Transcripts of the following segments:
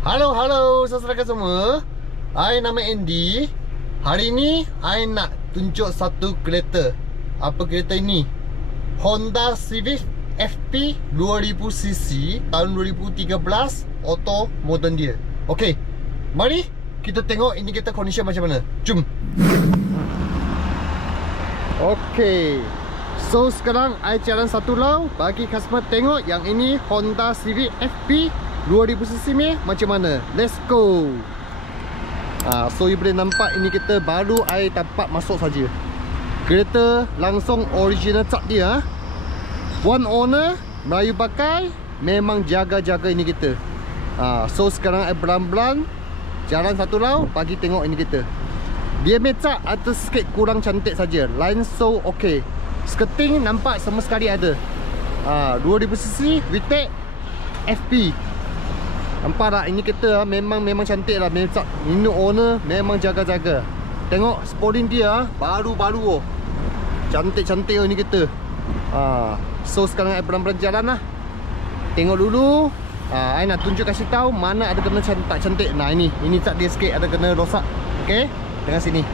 Halo saudara semua. I nama Andy. Hari ni I nak tunjuk satu kereta. Apa kereta ini? Honda Civic FP 2000cc tahun 2013, auto modern dia. Okey, mari kita tengok ini kereta condition macam mana. Jom. Okey, so sekarang I jalan satu lau bagi customer tengok yang ini Honda Civic FP 2000cc ni macam mana. Let's go. So you boleh nampak ini kereta baru I dapat masuk saja. Kereta langsung original cat dia. One owner, Melayu pakai, memang jaga-jaga ini kereta. So sekarang I belan-belan jalan satu lau bagi tengok ini kereta. Dia mecat atau sikit kurang cantik saja. Line so okay. Skirting nampak sama sekali ada. 2000cc VTEC FP. Nampak tak? Ini kereta memang cantik lah. Ini owner memang jaga-jaga. Tengok spoiling dia baru-baru oh. Cantik-cantik oh ini kereta. So sekarang I pelan-pelan jalan lah. Tengok dulu. I nak tunjuk kasih tahu mana ada kena tak cantik. Nah ini cat dia sikit ada kena rosak. Okay, tengah sini.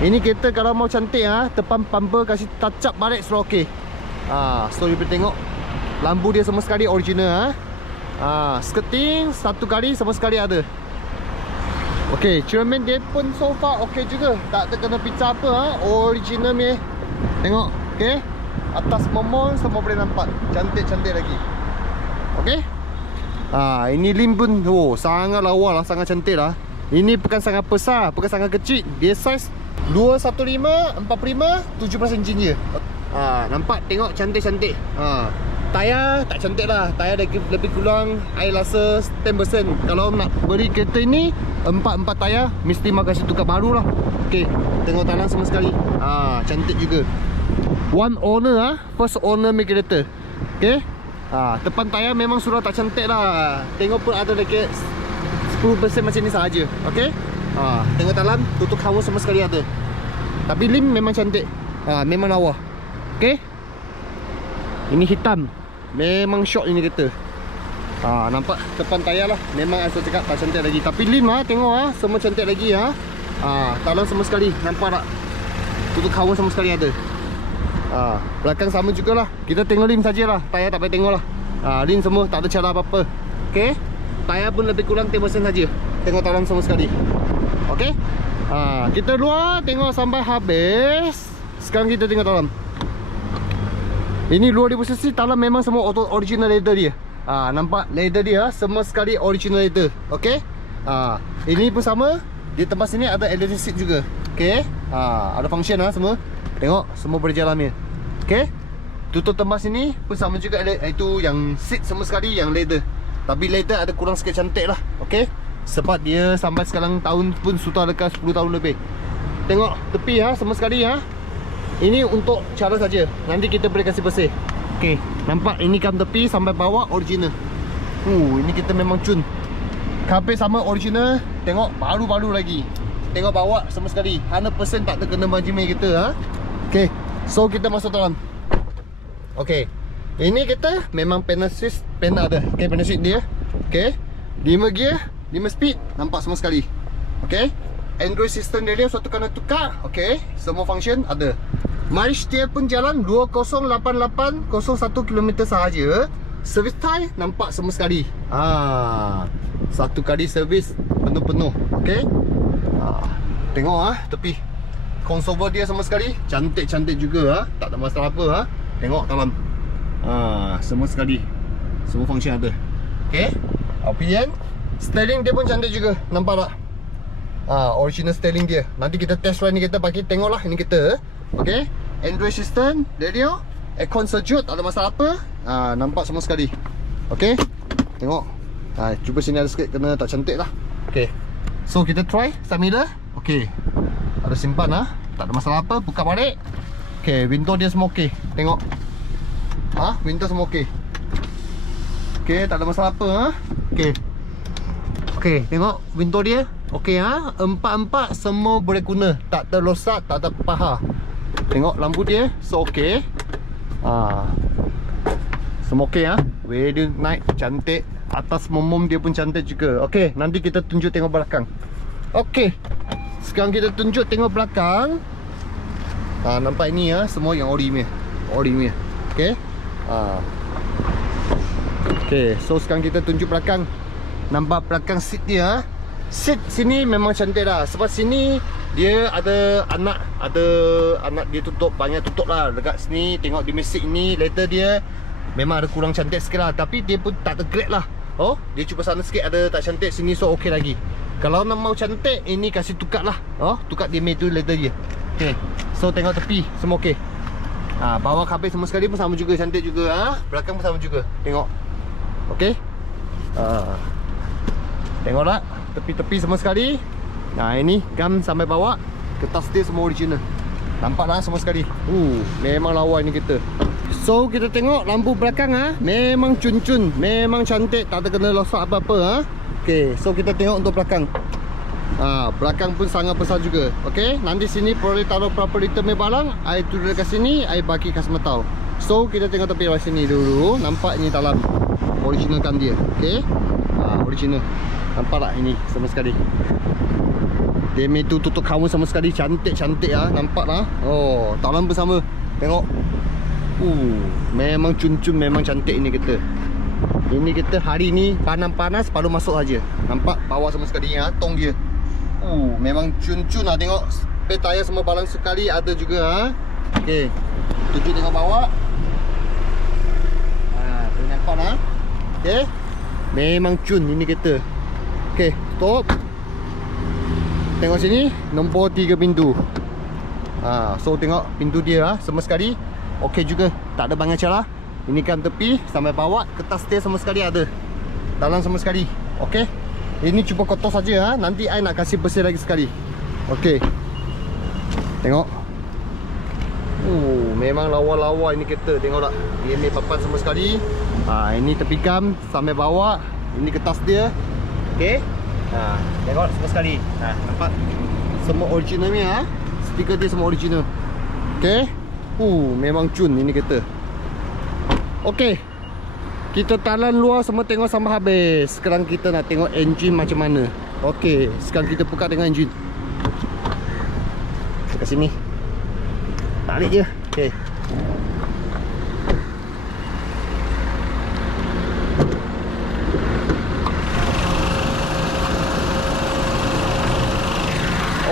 Ini kereta kalau mau cantik depan bumper kasih touch up balik sudah okay. So you boleh tengok lampu dia sama sekali original skirting satu kali sama sekali ada. Okey, cermin dia pun so far okey juga. Tak terkena pecah apa original ni. Tengok, okey. Atas momol semua boleh nampak. Cantik-cantik lagi. Okey. Ini lim pun sangat lawa lah, sangat cantik lah. Ini bukan sangat besar, bukan sangat kecil. Dia size 215, 45, 17 inch je. Nampak, tengok cantik-cantik. Tayar tak cantik lah. Tayar lebih kurang I rasa 10%. Kalau nak beli kereta ini 4 tayar mesti mak kasih tukar baru lah. Okay, tengok tangan sama sekali. Cantik juga. One owner first owner ni kereta. Okay, depan tayar memang sudah tak cantik lah. Tengok pun ada dekat 10% macam ni sahaja. Okay, tengok dalam tutup kamu sama sekali ada. Tapi lim memang cantik. Memang lawa. Okay, ini hitam. Memang shock ini kereta. Nampak depan tayar lah. Memang saya cakap tak cantik lagi. Tapi lim tengok semua cantik lagi talang sama sekali. Nampak tak? Tutup kawan sama sekali ada. Belakang sama jugalah. Kita tengok lim sajalah. Tayar tak payah tengok lah. Lim semua tak ada cara apa-apa. Okay, tayar pun lebih kurang 10% saja. Tengok talang sama sekali. Okay, kita luar tengok sampai habis. Sekarang kita tengok dalam. Ini 2000cc talam memang semua auto original leather dia. Nampak leather dia semua sekali original leather. Okey. Ini pun sama. Di tempat sini ada electric seat juga. Okey. Ada function semua. Tengok semua berjalan ni. Okey. Tutup tempat sini pun sama juga. Itu yang seat semua sekali yang leather. Tapi leather ada kurang sikit cantik lah. Okey. Sebab dia sampai sekarang tahun pun sudah dekat 10 tahun lebih. Tengok tepi semua sekali Ini untuk cara saja. Nanti kita boleh kasih bersih. Okey, nampak ini kam tepi sampai bawah original. Ini kita memang cun. Kapit sama original. Tengok baru-baru lagi. Tengok bawah sama sekali 100% tak terkena banjiran kita Okey, so kita masuk dalam. Okey, ini kita memang panel assist, panel ada. Okey, panel assist dia. Okey, 5 gear, 5 speed, nampak semua sekali. Okey, Android system dia satu kena tukar. Okey, semua function ada. Mileage dia pun jalan 208801 km sahaja. Service time nampak semua sekali. Satu kali servis penuh-penuh. Okey. Tengok tepi. Console dia sama sekali cantik-cantik juga tak ada masalah apa Tengok dalam. Semua sekali. Semua function ada. Okey. Opinion. Steering dia pun cantik juga. Nampak tak? Original steering dia. Nanti kita test ride ni kita bagi tengoklah ini kita. Okey. Android system, radio, aircon sejuk, tak ada masalah apa. Nampak semua sekali. Okey. Tengok. Cuba sini ada sikit kena tak cantik lah. Okey. So kita try start mirror. Okey. Ada simpan tak ada masalah apa, buka balik. Okey, window dia semua okey. Tengok. Window semua okey. Okey, tak ada masalah apa Okey. Okey, tengok window dia. Okey empat semua boleh guna. Tak terlosak, tak ada paha. Tengok lampu dia. So okey. Semua okey Radio night cantik. atas momom dia pun cantik juga. Okey, nanti kita tunjuk tengok belakang. Okey, sekarang kita tunjuk tengok belakang. Nampak ini ya, semua yang ori punya. Okey. Okey, so sekarang kita tunjuk belakang. Nampak belakang seat dia. Seat sini memang cantik dah. Sebab sini dia ada anak dia tutup, banyak tutup lah. Dekat sini tengok di mesin ini, letter dia memang ada kurang cantik sikit lah. Tapi dia pun tak tergrade lah. Oh, dia cuba sana sikit ada tak cantik, sini so okey lagi. Kalau nak mau cantik, ini kasih tukar lah. Oh, tukar dia tu letter dia. Okay, so tengok tepi semua okey. Bawah kabin semua sekali pun sama juga, cantik juga. Belakang pun sama juga. Tengok. Okey. Tengok tak tepi-tepi semua sekali. Ini gam sampai bawah. Kertas dia semua original. Nampak lah semua sekali. Memang lawa ini kita. So kita tengok lampu belakang memang cun-cun, memang cantik, tak ada kena rosak apa-apa. Okey, so kita tengok untuk belakang. Belakang pun sangat besar juga. Okey, nanti sini boleh taruh berapa liter barang. Air turun dekat sini, air bagi customer tahu. So kita tengok tepi bawah sini dulu. Nampak ini dalam original kan dia. Okey. Original. Nampak tak ini sama sekali. Dia tu tutup kawan sama sekali, cantik-cantik nampak lah. Oh, dalam bersama. Tengok. Memang cun-cun, memang cantik ini kita. Ini kita hari ni panas-panas baru masuk saja. Nampak bawah sama sekali tong dia. Memang cun-cun lah, tengok. Spare tayar semua balang sekali ada juga Okey. Tunjuk tengok bawah. Boleh nampak lah. Okey. Memang cun ini kita. Okey, stop. Tengok sini, nombor 3 pintu. So tengok pintu dia semua sekali okey juga, tak ada banyak celah. Ini kan tepi sampai bawah, kertas dia semua sekali ada. Dalam semua sekali. Okey. Ini cuba kotor saja nanti I nak kasih bersih lagi sekali. Okey. Tengok. Memang lawa-lawa ini kereta. Tengok tak? Dia ambil papan semua sekali. Ini tepi gam sampai bawah. Ini kertas dia. Okey. Tengok semua sekali. Nampak? Semua original ni stiker dia semua original. Okey. Memang cun ini kereta. Okey. Kita talan luar semua tengok sampai habis. Sekarang kita nak tengok enjin macam mana. Okey, sekarang kita buka tengok enjin. Dekat sini. Tarik je. Okey.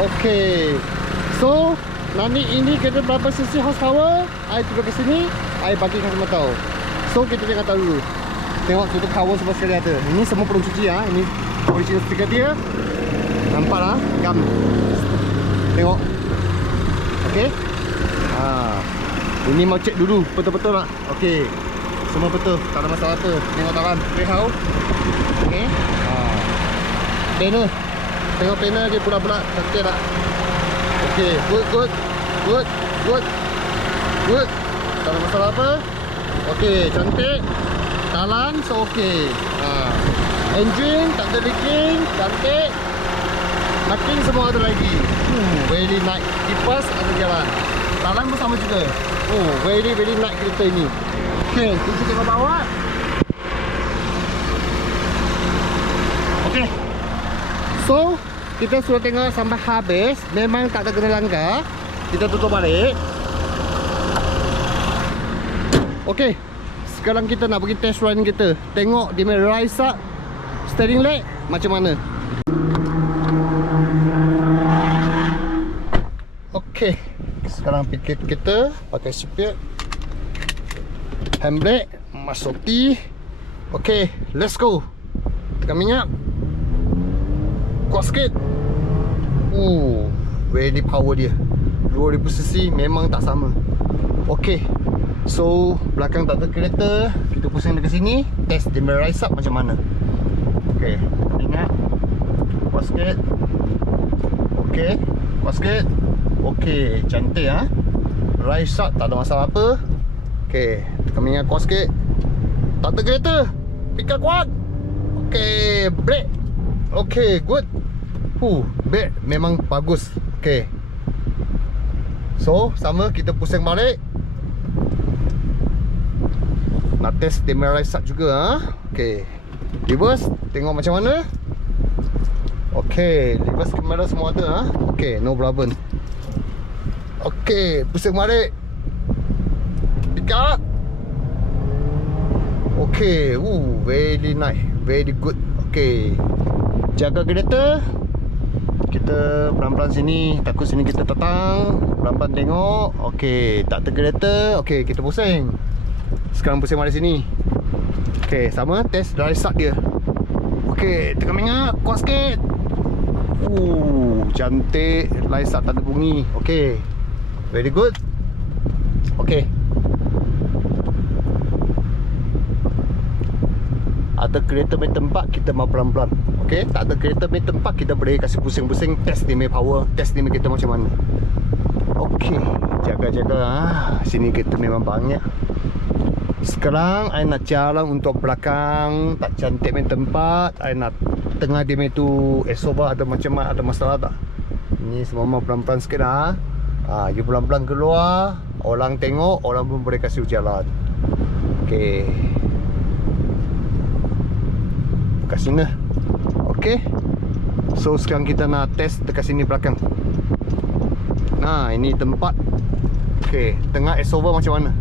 Okey. So nanti ini kita berapa cc horsepower, I turun ke sini, I bagi customer tahu. So kita tengok tahu dulu. Tengok tutup cover semua sekali ada. Ini semua perlu cuci Ini original stiker dia. Nampak lah gam. Tengok. Okey. Ini mau cek dulu betul-betul tak? Okey. Semua betul, tak ada masalah apa. Tengok dalam pehau. Okey. Panel. Tengok panel dia bulat-bulat, cantik tak? Okey, good. Tak ada masalah apa. Okey, cantik. Talan, so okey. Engine, tak ada leaking, cantik. Marking semua ada lagi. Very nice. Kipas ada jalan. Talan pun sama juga. Very nice kereta ini. Okey, kita tengok bawah. Okey. So, kita sudah tengok sampai habis. Memang tak ada kena langgar. Kita tutup balik. Okey. Sekarang kita nak pergi test ride kita. Tengok dia punya rise up steering leg macam mana. Okey. Sekarang pikir kita pakai speed. Handbrake, masuk T. Okey, let's go. Tekan minyak. Kuat sikit. Very power dia. 2000 cc memang tak sama. Okey. So, belakang tak ada kereta. Kita pusing dekat sini. Test dia rise up macam mana. Okey, ingat. Kuat sikit. Okey, kuat sikit. Okey, cantik rise up, tak ada masalah apa. Okey, tekan minyak kuat sikit. Tak ada kereta. Pika kuat. Okey, brake. Okey, good. Brake memang bagus. Okey. So, sama kita pusing balik. Nak test dia rise up juga Okey. Reverse, tengok macam mana. Okay, reverse kamera semua ada ha? Okay, no problem. Okay, pusing balik. Pick up. Okay, very nice, very good. Okay, jaga kereta. Kita pelan-pelan sini, takut sini kita tetang. Pelan-pelan tengok. Okay, tak tergereta. Okay, kita pusing. Sekarang pusing balik sini. Okay, sama test dry start dia. Okay, tekan minyak, kuat sikit. Cantik. Dry start tak ada bunyi. Okay, very good. Okay, ada kereta main tempat, kita mau pelan-pelan. Okay, tak ada kereta main tempat, kita boleh kasih pusing-pusing. Test dia main power, test dia main kereta macam mana. Okay, jaga-jaga sini kereta memang banyak. Sekarang I nak jalan untuk belakang. Tak cantik main tempat. I nak tengah dia main tu Esoba ada macam mana, ada masalah tak. Ni semua pelan-pelan sikit you pelan-pelan keluar. Orang tengok, orang pun boleh kasih jalan. Okay, kat sini. Okay, so sekarang kita nak test dekat sini belakang. Nah, ini tempat. Okay, tengah Esoba macam mana.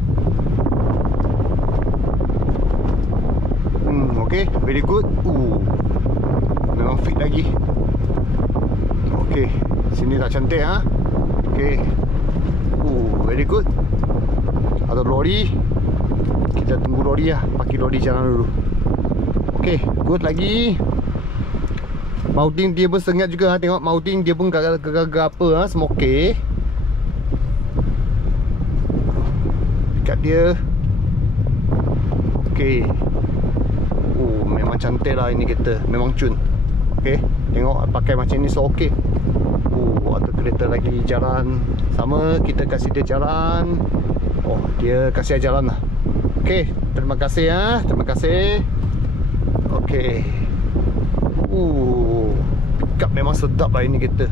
Okay, very good. Memang fit lagi. Okay, sini tak cantik Okay. Very good. Ada lori. Kita tunggu lori pakai lori jalan dulu. Okay, good lagi. Mounting dia pun sengat juga tengok mounting dia pun gagal apa semua okey. Dekat dia. Okey. Memang cantik lah ini kereta. Memang cun. Okey, tengok pakai macam ni so okey. Ada kereta lagi jalan. Sama, kita kasih dia jalan. Dia kasih jalan lah. Okey, terima kasih terima kasih. Okey. Pick up memang sedap lah ini kereta.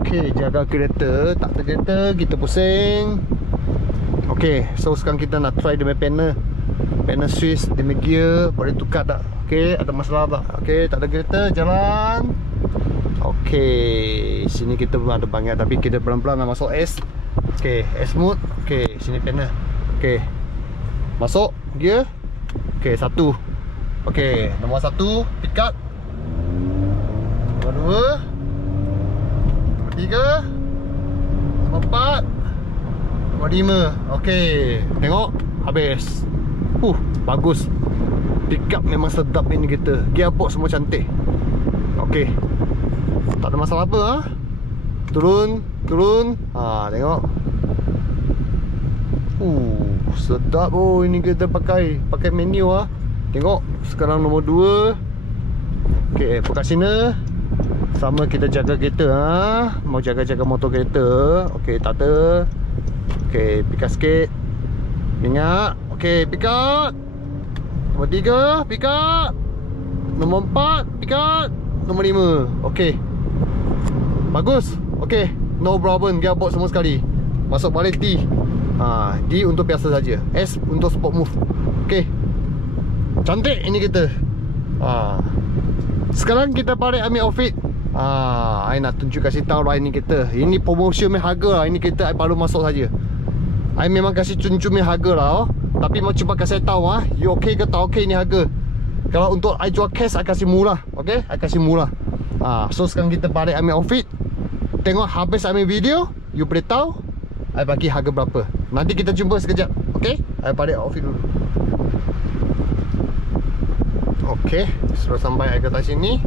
Okey, jaga kereta. Tak terkereta, kita pusing. Okey, so sekarang kita nak try dia panel. Panel Swiss, dia gear, boleh tukar tak? Okey, ada masalah tak? Okey, tak ada kereta, jalan. Okey, sini kita ada banyak tapi kita pelan-pelan nak masuk S. Okey, S mode. Okey, sini panel. Okey, masuk gear. Okey, 1. Okey, nombor 1 pick up. Nombor 2, nombor 3, nombor 4, nombor 5. Okey, tengok habis. Bagus. Pick up memang sedap ini kita. Gearbox semua cantik. Okey, tak ada masalah apa Turun. Tengok. Sedap ini kita pakai menu Tengok, sekarang nombor 2. Okey, buka sini. Sama kita jaga kereta Mau jaga-jaga motor kereta. Okey, tak ada. Okey, pick up sikit. Minyak. Okey, pick up. Nombor 3, pick up. Nombor 4, pick up. Nombor 5. Okey, bagus. Okey, no problem. Gearbox semua sekali. Masuk balik T. D untuk biasa saja. S untuk sport move. Okey, cantik ini kita. Sekarang kita balik ambil outfit. I nak tunjuk kasih tahu lah ini kita. Ini promotion harga lah. Ini kita I baru masuk saja. I memang kasih cun-cun harga lah tapi mau cuba kasih tahu you okey ke tak okey ni harga. Kalau untuk I jual cash I kasih murah. Okey, I kasih murah. So sekarang kita balik ambil outfit. Tengok habis ambil video, you boleh tahu I bagi harga berapa. Nanti kita jumpa sekejap. Okey, I balik outfit dulu. Okey, sudah sampai I kat sini.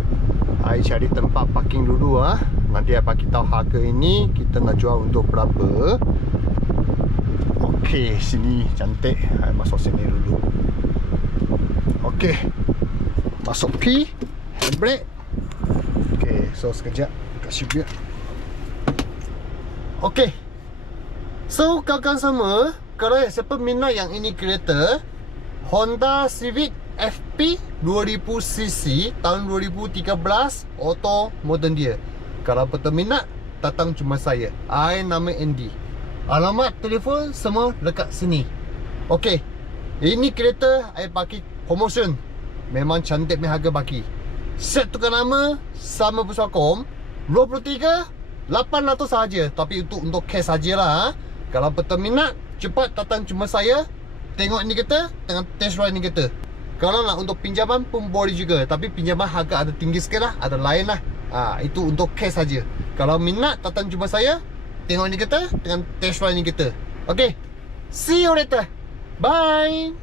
I cari tempat parking dulu Nanti I bagi tahu harga ini kita nak jual untuk berapa. Okey, sini cantik. I masuk sini dulu. Okey, masuk key, handbrake. Okey, so sekejap kasih biar. Okey, so kawan-kawan semua, kalau siapa minat yang ini kereta Honda Civic FP 2000cc tahun 2013 auto modern dia. Kalau betul minat, datang cuma saya. I nama Andy. Alamat telefon semua dekat sini. Okey, ini kereta I pakai promotion. Memang cantik punya harga baki. Set tukar nama sama Puspakom 23 800 sahaja. Tapi untuk cash sajalah. Kalau berminat, cepat datang jumpa saya. Tengok indikator dengan test ride indikator. Kalau nak untuk pinjaman pun boleh juga. Tapi pinjaman harga ada tinggi sikit lah, ada lain lah. Itu untuk cash saja. Kalau minat, datang jumpa saya. Tengok indikator dengan test ride indikator. Okay, see you later. Bye.